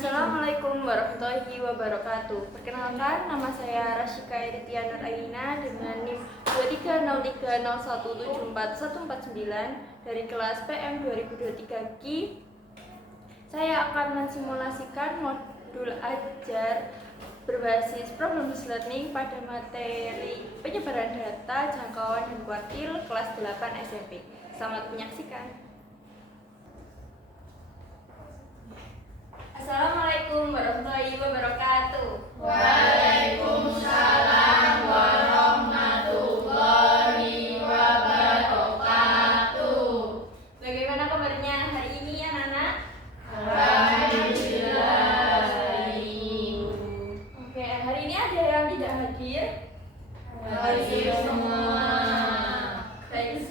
Assalamualaikum warahmatullahi wabarakatuh. Perkenalkan, nama saya Rasyika Eritia Nur Aina dengan NIM 23010174149 dari kelas PM 2023 Q. Saya akan mensimulasikan modul ajar berbasis problem-based learning pada materi penyebaran data, jangkauan, dan kuartil kelas 8 SMP. Selamat menyaksikan. Assalamualaikum warahmatullahi wabarakatuh. Waalaikumsalam warahmatullahi wabarakatuh. Bagaimana kabarnya hari ini anak-anak? Alhamdulillah. Oke, hari ini ada yang tidak hadir? Hadir semua. Baik,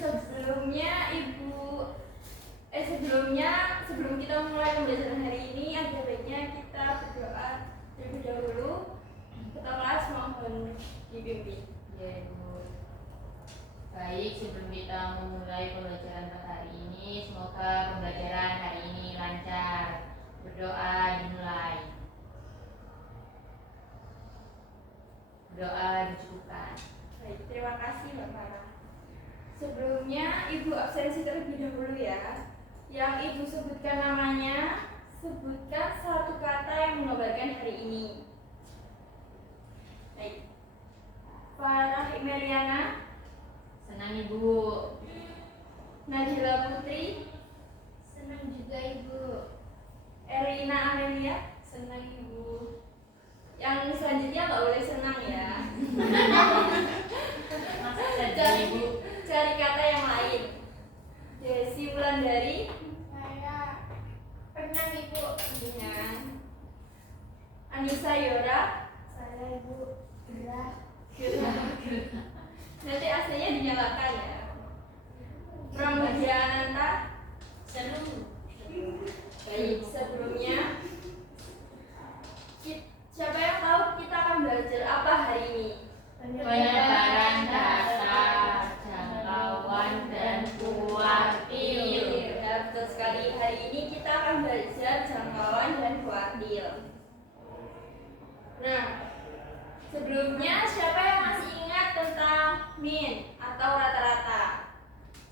sebelum kita mulai pembelajaran hari ini, ada baiknya kita berdoa terlebih dahulu. Ketua kelas mohon dibimbing. Ya, Ibu. Baik, sebelum kita memulai pembelajaran pada hari ini, semoga pembelajaran hari ini lancar. Berdoa dimulai. Doa dicukupkan. Baik, terima kasih Mbak Farah. Sebelumnya Ibu absensi terlebih dahulu ya. Yang Ibu sebutkan namanya, sebutkan satu kata yang menggambarkan hari ini. Baik. Farah Meriana, Senang Ibu. Najila Putri, Senang juga Ibu. Erina Amelia, senang Ibu. Yang selanjutnya nggak boleh senang ya. Masa saja Ibu. Cari kata yang lain. Desi Wulandari, Saya penang Ibu. dengan Anissa Yora, Saya Ibu gerah. nanti AC-nya dinyalakan ya. Pramudia Ananta, Senang. baik, sebelumnya siapa yang tahu kita akan belajar apa hari ini? Penyebaran data, jangkauan, dan kuartil. Ya, betul sekali. Hari ini kita akan belajar jangkauan dan kuartil. Nah, sebelumnya siapa yang masih ingat tentang min atau rata-rata?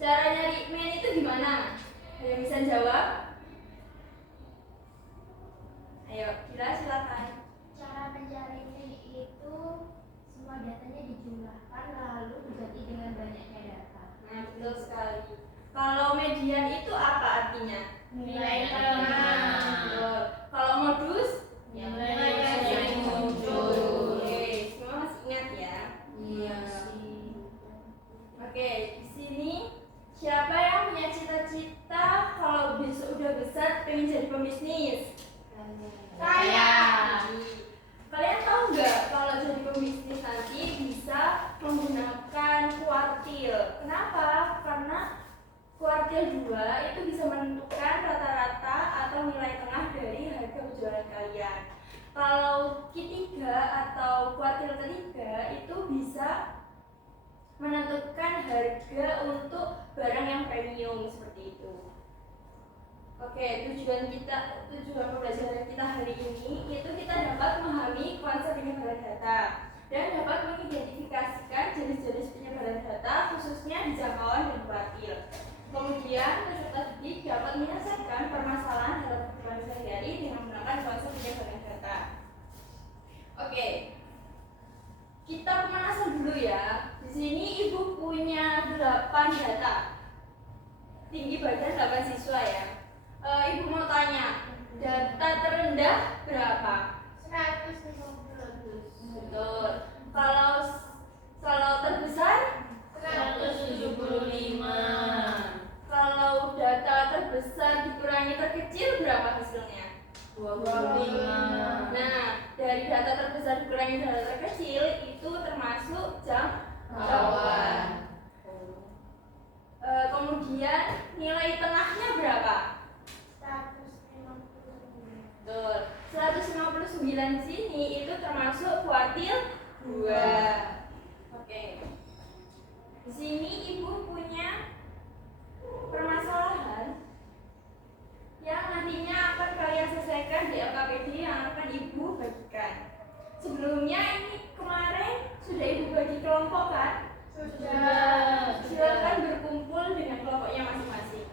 Cara nyari min itu gimana? Ada yang bisa jawab? Ayo, Kira silakan. Cara mencari min itu semua datanya dijumlahkan lalu diganti dengan banyaknya data. Nah, betul sekali. Kalau median itu apa artinya? Nilai Betul. tengah. Kalau modus? Nilai yang muncul. Oke, semua masih ingat ya? Iya. Oke, di sini siapa yang punya cita-cita kalau besok udah besar pengen jadi pembisnis? Saya. Kalian tahu nggak kalau jadi pembisnis nanti bisa menggunakan kuartil? Kenapa? Karena kuartil 2 itu bisa menentukan rata-rata atau nilai tengah dari harga penjualan kalian. Kalau Q3 atau kuartil ketiga itu bisa menentukan harga untuk barang yang premium seperti itu. Oke, tujuan pembelajaran kita hari ini itu kita dapat memahami konsep penyebaran data dan dapat mengidentifikasikan jenis-jenis penyebaran data khususnya di jangkauan dan kuartil. Kemudian peserta didik dapat menyelesaikan permasalahan dalam kehidupan sehari-hari dengan menggunakan konsep penyebaran data. Oke, kita pemanasan dulu ya. Di sini Ibu punya 8 data. Tinggi badan 8 siswa ya. Ibu mau tanya, data terendah berapa? 150. Betul. Kalau terbesar? 175. Kalau data terbesar dikurangi terkecil berapa hasilnya? 25. Nah, dari data terbesar dikurangi data terkecil itu termasuk Jangkauan. Kemudian nilai tengahnya berapa? 150. Betul. 159 sini itu termasuk kuartil 2. Oke. Di sini Ibu punya permasalahan yang nantinya akan kalian selesaikan di LKPD sebelumnya ini kemarin sudah ibu bagi kelompok kan? Sudah. Silakan berkumpul dengan kelompoknya masing-masing.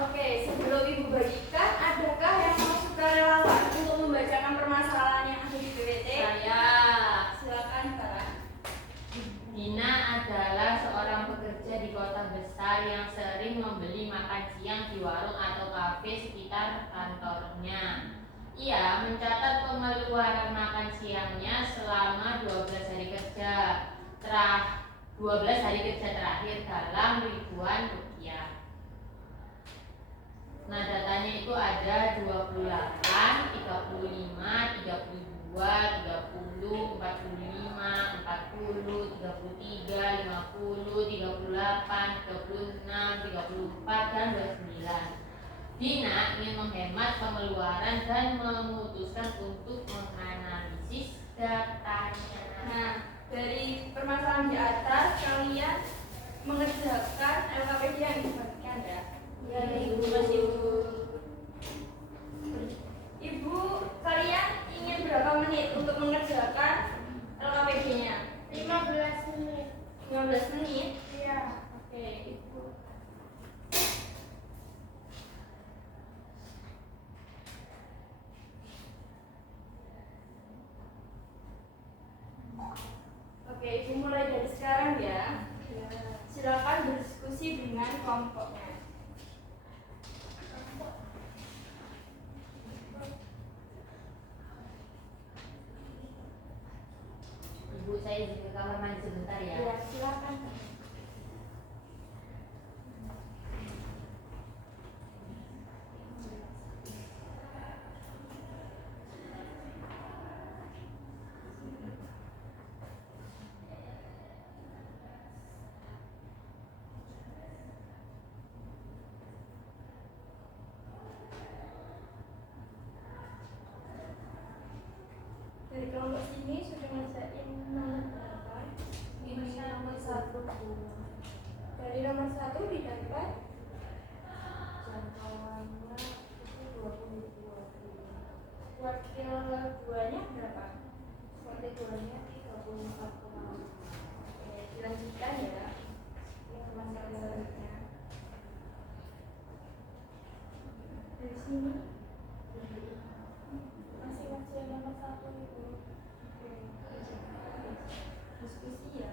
Oke, sebelum ibu bagikan, adakah yang mau sukarelawan untuk membacakan permasalahan yang ada di PPT? Saya. Silakan, Sarah. Dina adalah seorang pekerja di kota besar yang sering membeli makan siang di warung atau kafe sekitar kantornya. Ia mencatat pengeluaran makan siangnya selama 12 hari kerja 12 hari kerja terakhir dalam ribuan rupiah. Nah, datanya itu ada 28, 35, 32, 30, 45, 40, 33, 50, 38, 36, 34, dan 29. Dina ingin menghemat pengeluaran dan memutuskan untuk menganalisis datanya. Nah, dari permasalahan di atas, kalian mengerjakan LKPD yang dibagikan ya? Ya, Ibu, Mas Ibu. Ibu, kalian ingin berapa menit untuk mengerjakan LKPD-nya? 15 menit. 15 menit? Iya. Oke, Ibu. Oke, Ibu mulai dari sekarang ya. Silakan berdiskusi dengan kelompoknya. Ibu, saya izin ke kamar mandi sebentar ya. Ya, silakan. Dari kelompok sini sudah ngerjain nomor berapa? Ini nomor 1. Dari nomor 1 didapat Jangkauannya itu 22. wakil 2-nya berapa? Kuartil 2-nya 34,5. Oke, dilanjutkan ya. Yang masalah selanjutnya. Dari sini masih ngerjain nomor 1 itu. Oke, diskusi ya.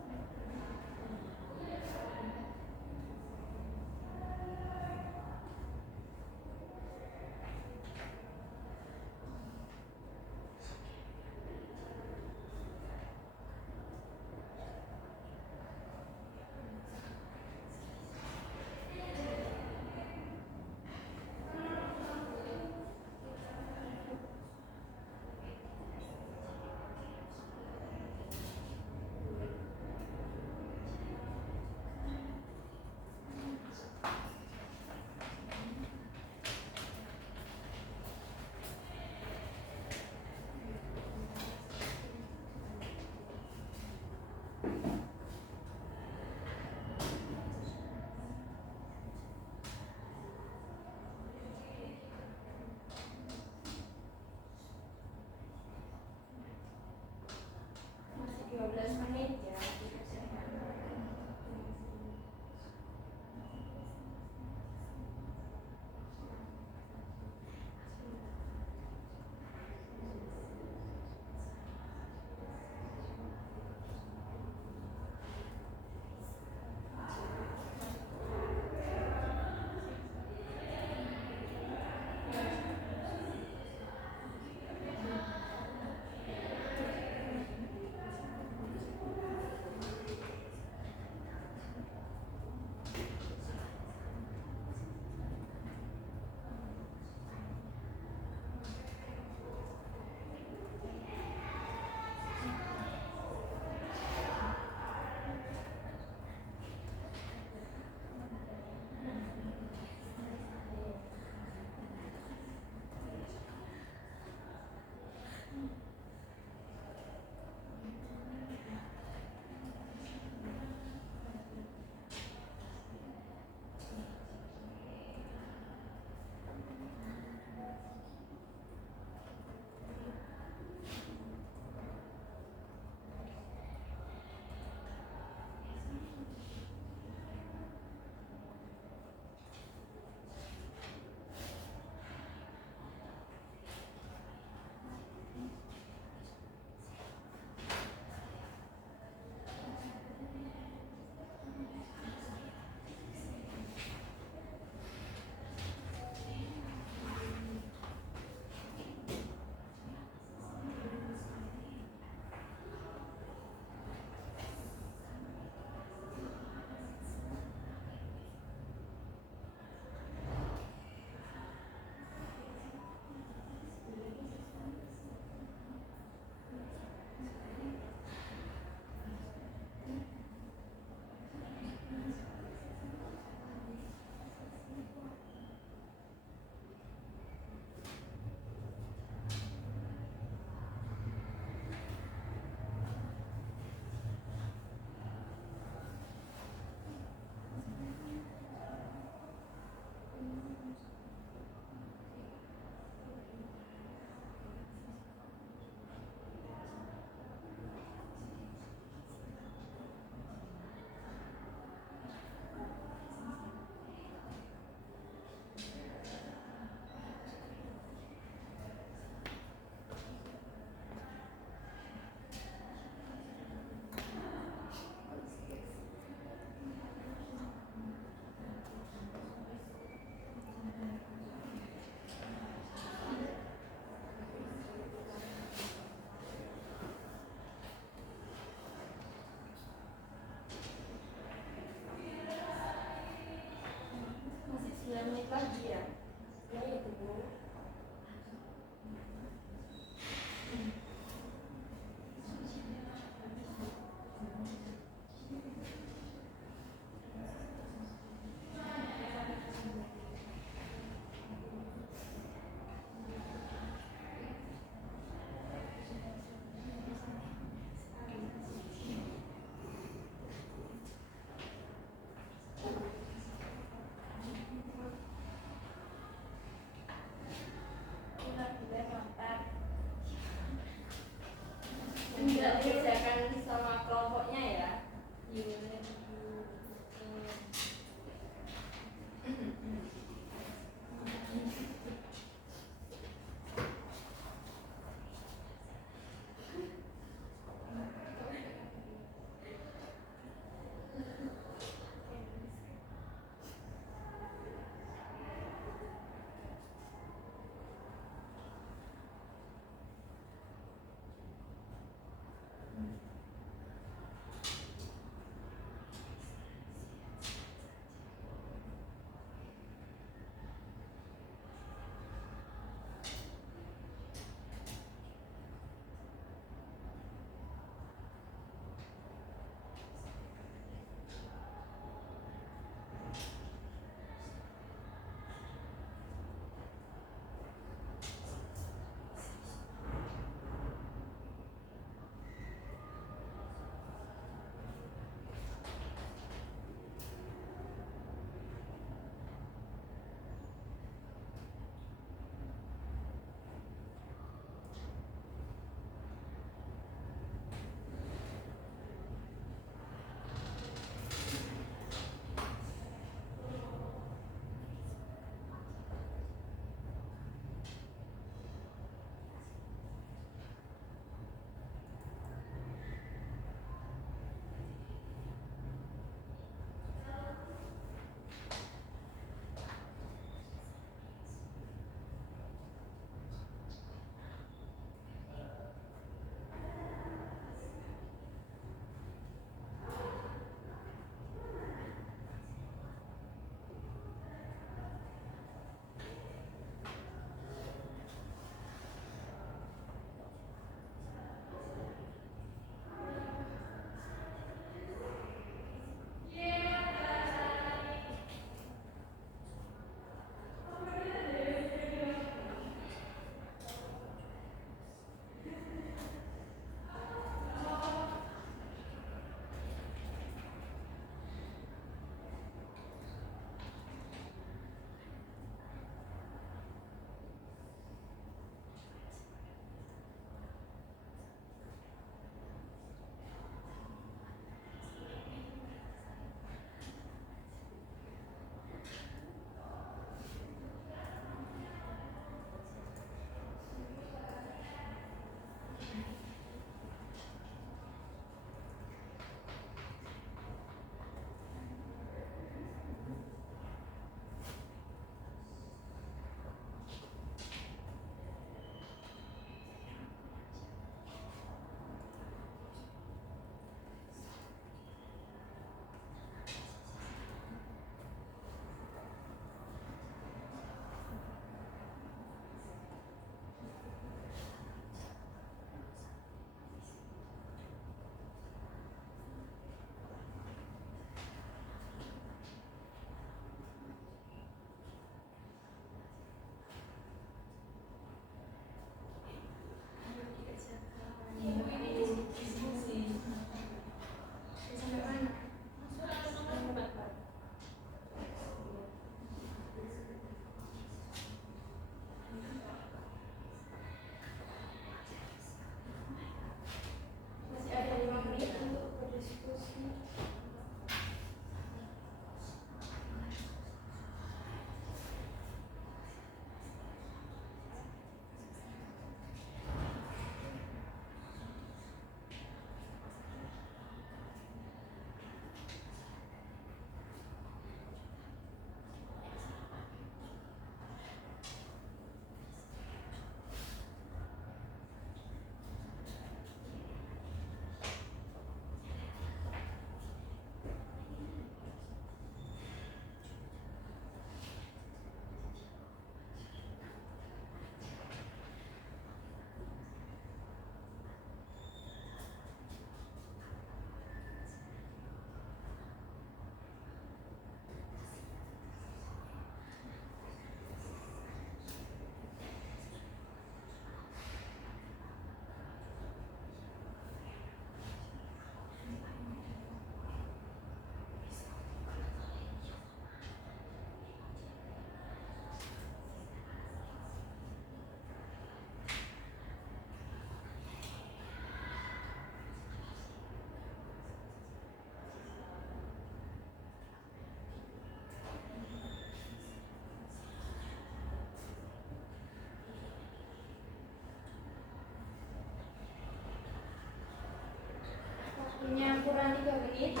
waktunya kurang 3 menit.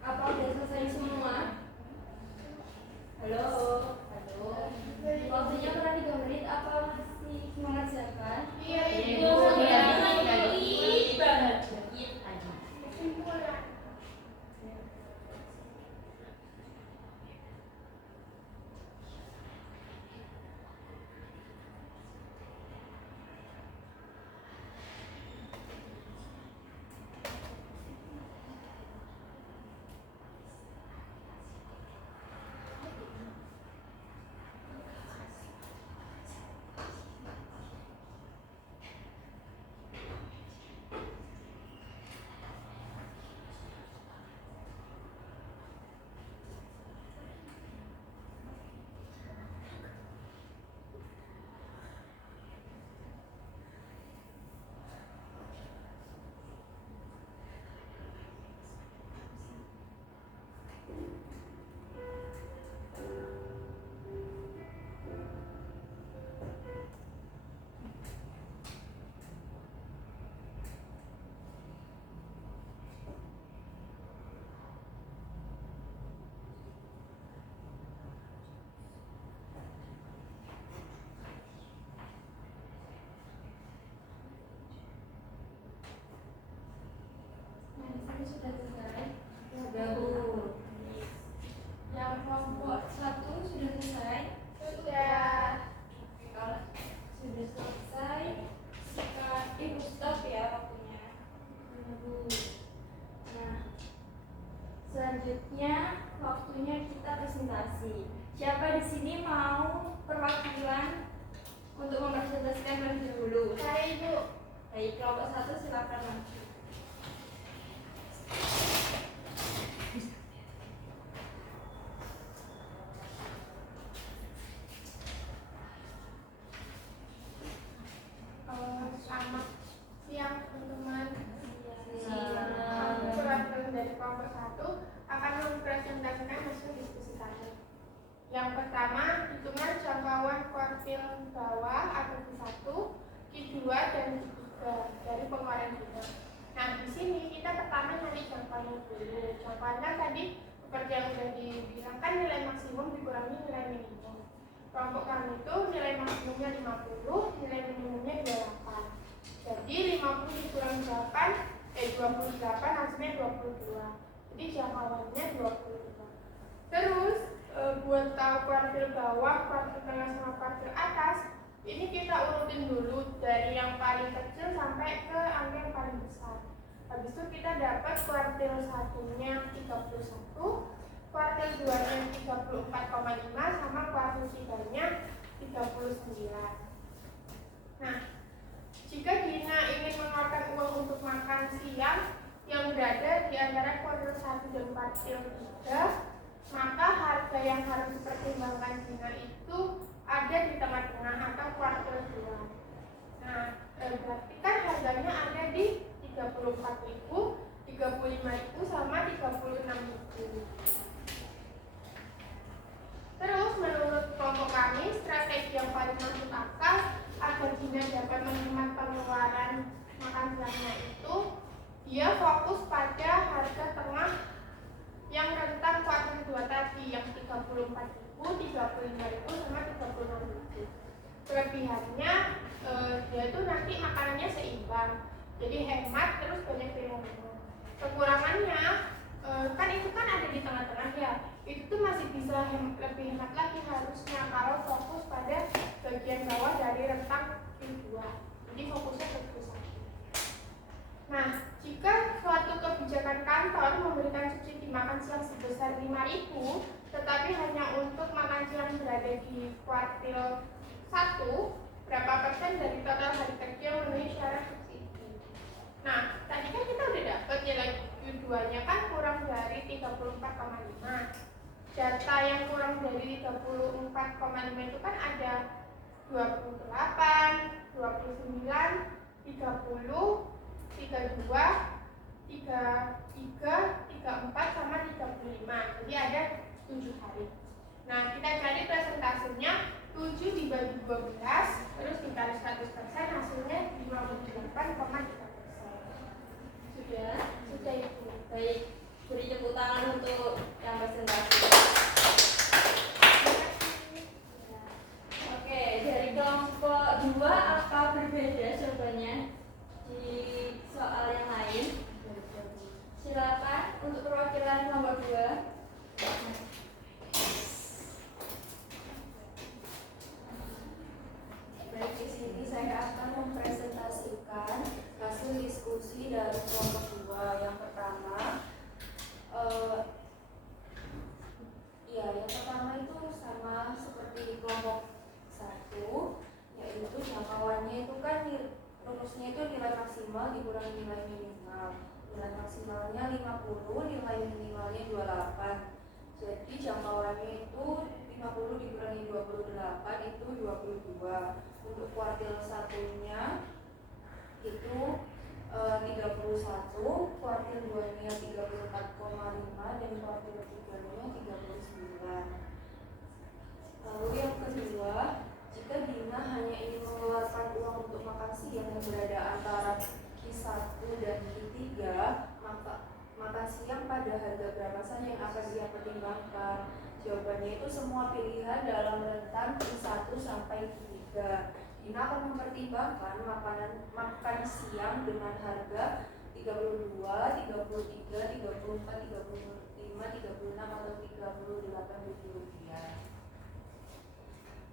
Apa udah selesai semua? Halo? Halo? Waktunya kurang 3 menit, apa masih mengerjakan? Iya, Ibu, iya. dikit banget. Dikit aja. Kesimpulan. Nah, di sini sudah selesai. Sudah, Bu. Yang kelompok 1 sudah selesai. Sudah. Oke, kalau sudah selesai, sikat ibu stop ya waktunya. Iya, Bu. Nah, selanjutnya waktunya kita presentasi. Siapa di sini mau perwakilan untuk mempresentasikan terlebih dahulu? Saya Ibu. Baik, kelompok 1 silakan maju. Selamat siang teman-teman. Siang. Aku perwakilan dari kelompok 1 akan mempresentasikan hasil diskusi kami. Yang pertama, hitungan jangkauan kuartil bawah atau Q1, Q2 dan Q3 dari pengeluaran kita. Nah, di sini kita pertama nyari jangkauannya dulu. Jangkauannya tadi seperti yang sudah dibilangkan, nilai maksimum dikurangi nilai minimum. Kelompok kami itu nilai maksimumnya 50, nilai minimumnya 28. Jadi 50 dikurangi 28 hasilnya 22. Jadi jangkauannya 22. Terus buat tahu kuartil bawah, kuartil tengah sama kuartil atas, ini kita urutin dulu dari yang paling kecil sampai ke angka yang paling besar. Habis itu kita dapat kuartil satunya 31, kuartil 2-nya 34,5 sama kuartil 3-nya 39. Nah, jika Dina ingin mengeluarkan uang untuk makan siang yang berada di antara kuartil 1 dan kuartil 3, maka harga yang harus dipertimbangkan Dina itu ada di tengah-tengah atau kuartil 2. Nah, berarti kan harganya ada di 34.000, 35.000 sama 36.000. Terus menurut kelompok kami, strategi yang paling masuk akal agar Dina dapat menghemat pengeluaran makan siangnya itu, dia fokus pada harga tengah yang rentan kuartil 2 tadi, yang 34.000, 35.000 sama 36.000. Kelebihannya dia itu nanti makanannya seimbang, jadi hemat terus banyak pilihan. Kekurangannya kan itu kan ada di tengah-tengah ya, itu tuh masih bisa lebih hemat lagi harusnya kalau fokus pada bagian bawah dari rentang Q2. Jadi fokusnya ke Q1. Nah, jika suatu kebijakan kantor memberikan subsidi makan siang sebesar 5.000, tetapi hanya untuk makan siang berada di kuartil 1, berapa persen dari total hari kerja yang memenuhi syarat subsidi? Nah, tadi kan kita udah dapat nilai Q2-nya kan kurang dari 34,5. Data yang kurang dari 34,5 itu kan ada 28, 29, 30, 32, 33, 34 sama 35. Jadi ada 7 hari. Nah, kita cari presentasinya 7 dibagi 12 terus dikali 100%, hasilnya 58,3%. Sudah? Sudah Ibu. Baik, beri tepuk tangan untuk yang presentasi. Oke, dari kelompok 2 apa berbeda jawabannya di soal yang lain? Silakan untuk perwakilan kelompok 2. Baik, di sini saya akan mempresentasikan hasil diskusi dari kelompok 2. Yang pertama, yang pertama itu sama seperti kelompok 1, yaitu jangkauannya itu kan rumusnya itu nilai maksimal dikurangi nilai minimal. Nilai maksimalnya 50, nilai minimalnya 28. Jadi jangkauannya itu 50 dikurangi 28 itu 22. Untuk kuartil satunya itu 31, kuartil 2-nya 34,5 dan kuartil 3-nya 39. Lalu yang kedua, jika Dina hanya ingin mengeluarkan uang untuk makan siang yang berada antara Q1 dan Q3, maka makan siang pada harga berapa saja yang akan dia pertimbangkan? Jawabannya itu semua pilihan dalam rentang Q1 sampai Q3. Dina akan mempertimbangkan makan siang dengan harga 32, 33, 34, 35, 36 atau 38 ribu rupiah.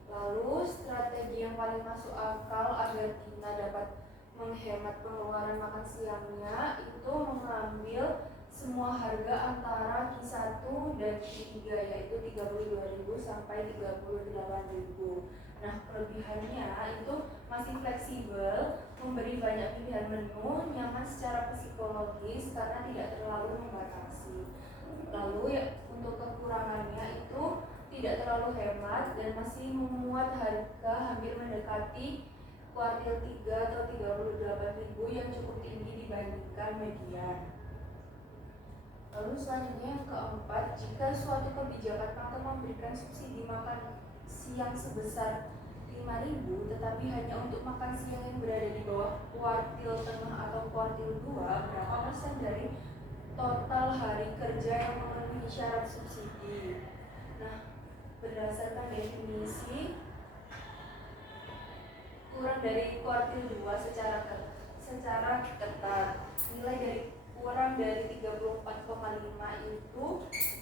Lalu strategi yang paling masuk akal agar Dina dapat menghemat pengeluaran makan siangnya itu mengambil semua harga antara Q1 dan Q3, yaitu 32.000 sampai 38.000. Nah, kelebihannya itu masih fleksibel, memberi banyak pilihan menu, nyaman secara psikologis karena tidak terlalu membatasi. Lalu untuk kekurangannya itu tidak terlalu hemat dan masih memuat harga hampir mendekati kuartil 3 atau 38.000 yang cukup tinggi dibandingkan median. Lalu selanjutnya yang keempat, jika suatu kebijakan paket memberikan subsidi makan siang sebesar 5.000 tetapi hanya untuk makan siang yang berada di bawah kuartil tengah atau kuartil 2, berapa persen dari total hari kerja yang memenuhi syarat subsidi? Nah, berdasarkan definisi, kurang dari kuartil 2 secara ketat, nilai dari kurang dari 34,5 itu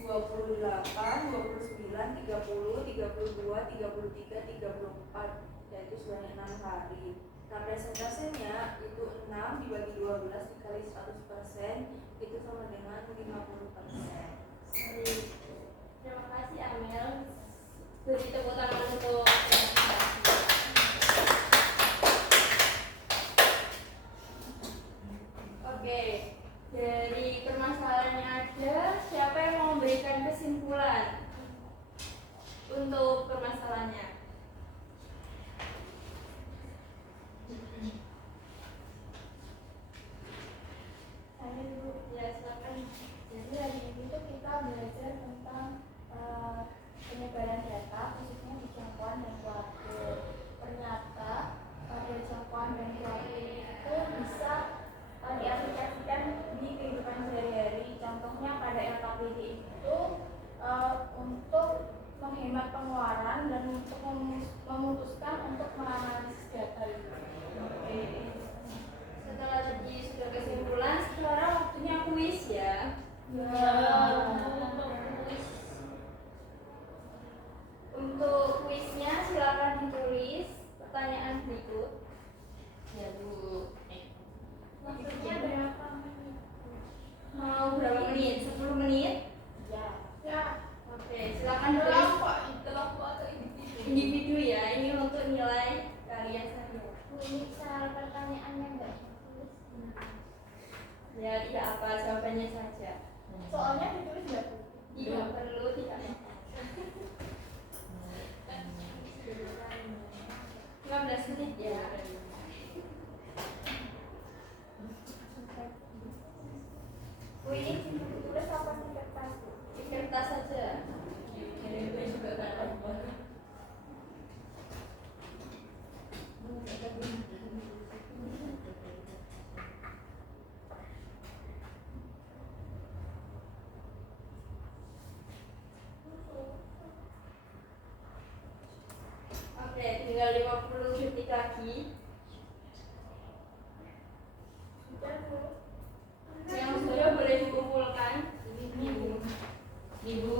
28, 29, 30, 32, 33, 34, yaitu sebanyak 6 hari. Nah, presentasenya itu 6 dibagi 12 dikali 100% itu sama dengan 50%. Terima kasih Amel. Beri tepuk tangan untuk Oke, dari permasalahannya ada, siapa yang mau memberikan kesimpulan untuk permasalahannya? Saya dulu. Ya, silakan. Jadi hari ini tuh kita belajar tentang penyebaran data khususnya di jangkauan dan kuartil. Ternyata pada jangkauan dan kuartil itu bisa diaplikasikan di kehidupan sehari-hari. Contohnya pada LKPD itu untuk menghemat pengeluaran dan untuk memutuskan untuk menganalisis data itu. Oke. Setelah tadi sudah kesimpulan, sekarang waktunya kuis ya. Untuk kuisnya silakan ditulis pertanyaan berikut. Ya Bu. Maksudnya berapa menit? Mau berapa menit? 10 menit? Ya. Oke, silakan tulis Kelompok atau individu? individu ya. Ini untuk nilai kalian saja. Ini cara pertanyaannya enggak ditulis. Ya, tidak apa, jawabannya saja. Soalnya ditulis enggak? Tidak perlu, tidak apa. 15 menit ya. Ini ditulis apa di kertas? Di kertas saja. Gue juga gak apa.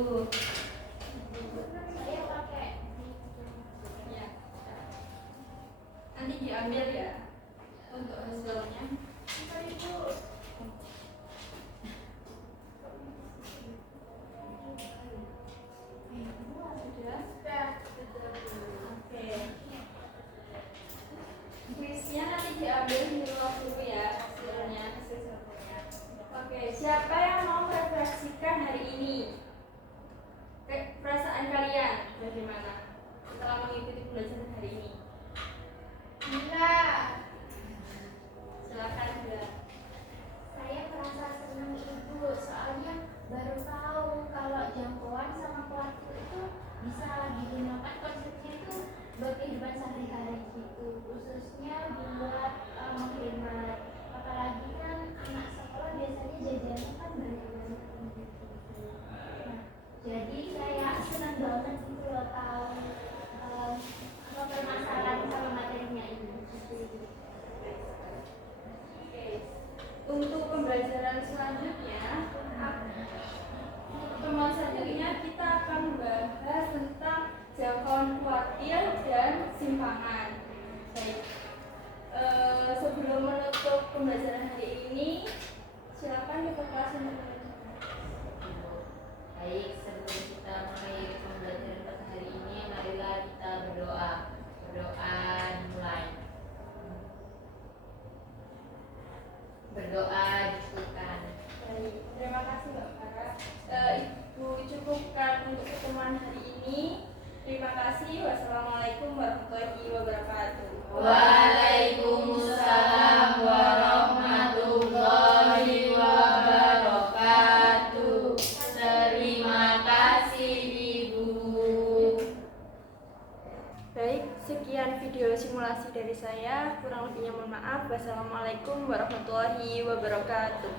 Saya pakai ya. Nanti diambil ya untuk hasilnya. Oke. Kuisnya nanti diambil di luar dulu ya hasilnya. Oke, siapa yang mau merefleksikan hari ini? Perasaan kalian bagaimana setelah mengikuti pembelajaran hari ini? Bila Silakan Bila. Saya merasa senang ibu, soalnya baru tahu kalau jangkauan sama kuartil itu bisa digunakan konsepnya itu buat kehidupan sehari-hari gitu, khususnya buat menghemat. Apalagi kan anak sekolah biasanya jajannya kan banyak-banyak gitu. Nah, jadi saya senang banget gitu loh tahu apa permasalahan sama materinya ini. Oke. Untuk pembelajaran selanjutnya, pertemuan selanjutnya kita akan membahas tentang jangkauan kuartil dan simpangan. Baik. Sebelum menutup pembelajaran hari ini, silakan kita kelas untuk menutup. Baik, sebelum kita mulai pembelajaran pada hari ini, marilah kita berdoa. Berdoa dimulai. Berdoa dicukupkan. Baik, terima kasih Mbak Farah. Ibu cukupkan untuk pertemuan hari ini. Terima kasih. Wassalamualaikum warahmatullahi wabarakatuh. Waalaikumsalam warahmatullahi wabarakatuh. Terima kasih Ibu. Baik, sekian video simulasi dari saya. Kurang lebihnya mohon maaf. Wassalamualaikum warahmatullahi wabarakatuh.